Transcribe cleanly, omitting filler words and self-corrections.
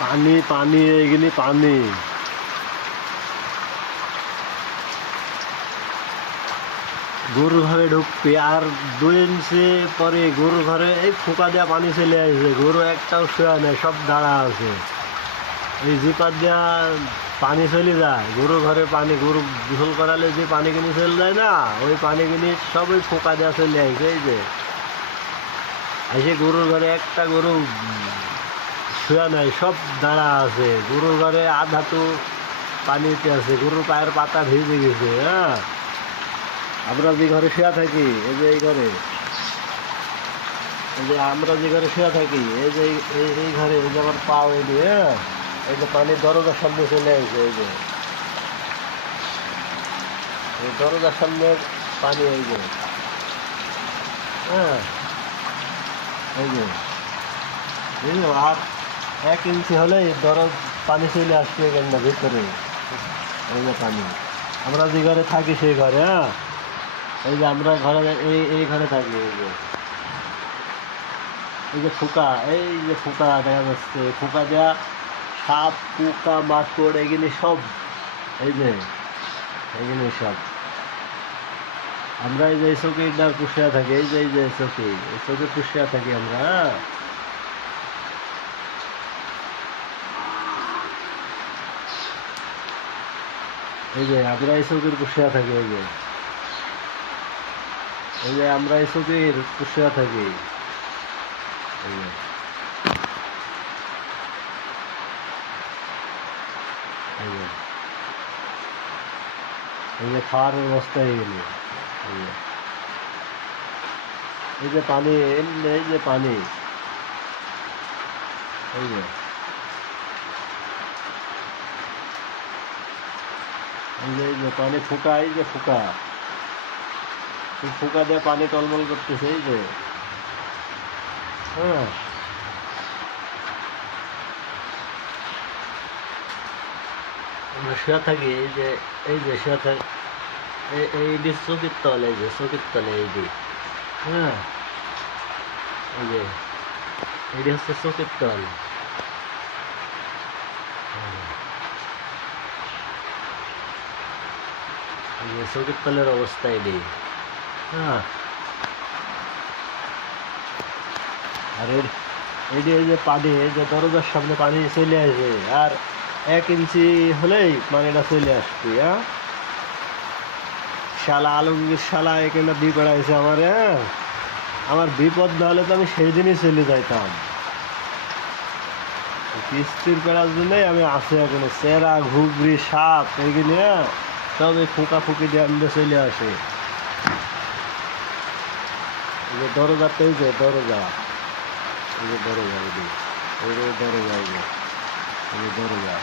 পানি পানি এইগুলি পানি গরুর ঘরে ঢুকবে আর 2 ইঞ্চি পরে গরুর ঘরে এই ফোঁকা দেওয়া পানি চলে আসছে। গরু একটাও শোয়া নেই, সব দাঁড়া আছে। এই জিপার দেওয়া পানি চলে যায় গরুর ঘরে। পানি গরু গোসল করালে যে পানি কিনে চলে যায় না, ওই পানি কিনে সব ওই ফোঁকা দেওয়া চলে আসছে। এই যে এসে গরুর ঘরে একটা গরু শোয়া নাই, সব দাঁড়া আছে। গরুর ঘরে আধা তো পানিতে আছে, গরুর পায়ের পাতা ভিজে গেছে। হ্যাঁ, আমরা যে ঘরে শুয়ে থাকি, এই যে এই ঘরে, এই যে আমরা যে ঘরে শুয়ে থাকি, এই যে এই ঘরে, এই যে আমার পাও, এই যে এই যে পানির দরজার সামনে চলে আসছে। এই যে এই দরজার সামনে পানি, এই যে হ্যাঁ, এই যে এই যে আর 1 ইঞ্চি হলে দরজ পানি চলে আসবে কেন ভিতরে। এই যে পানি, আমরা যে ঘরে থাকি সেই ঘরে। হ্যাঁ, এই যে আমরা ঘরে এই ঘরে থাকি। এই যে ফোঁকা, এই যে ফোঁকা দেখা যাচ্ছে, ফোঁকা দেওয়া সাপ পোকা মাকড় এগুলি সব, এই যে এগুলি সব আমরা এই যে চৌকিটার পুষিয়া থাকি। এই যে চৌকি, এই চৌকি পুষিয়া থাকি আমরা। হ্যাঁ, এই যে আমরা এই চৌকির পুষিয়া থাকি। এই যে আমরা এই চৌকির পুষিয়া থাকি। এই যে এই যে এই যে খাওয়ার ব্যবস্থা হয়ে গেল। এই যে পানি, এই যে পানি, এই যে এই যে পানি ফোঁকা, এই যে ফোঁকা, এই ফোঁকা দিয়ে পানি টলমল করতেছে। এই যে হ্যাঁ, আমরা শুয়ে থাকি। এই যে শুয়ে থাকি, এই চৌকির তলে, এই যে চৌকির তলে, এই যে হ্যাঁ, এই যে এইটা হচ্ছে চৌকির তল। এই যে চৌকির তলের অবস্থা এটি। হ্যাঁ, আর এই যে পানি, এই যে দরজার সামনে পানি চলে আসে, আর 1 ইঞ্চি হলেই পানিটা চলে আসবে। হ্যাঁ, শালা আলমগীর শালা এখানে বিপড়াইছে আমার। হ্যাঁ, আমার বিপদ না হলে তো আমি সেই দিনই চলে যাইতাম। কিস্তির পেড়ার জন্যই আমি আসি এখনো। চেরা ঘুগরি সাপ এইগুলি সব এই ফুঁকা ফুঁকি দিয়ে আমাদের চলে আসে। এই যে দরজাতে, এই যে দরজা, এই যে দরজা, এই যে দরজা, এই যে দরজা।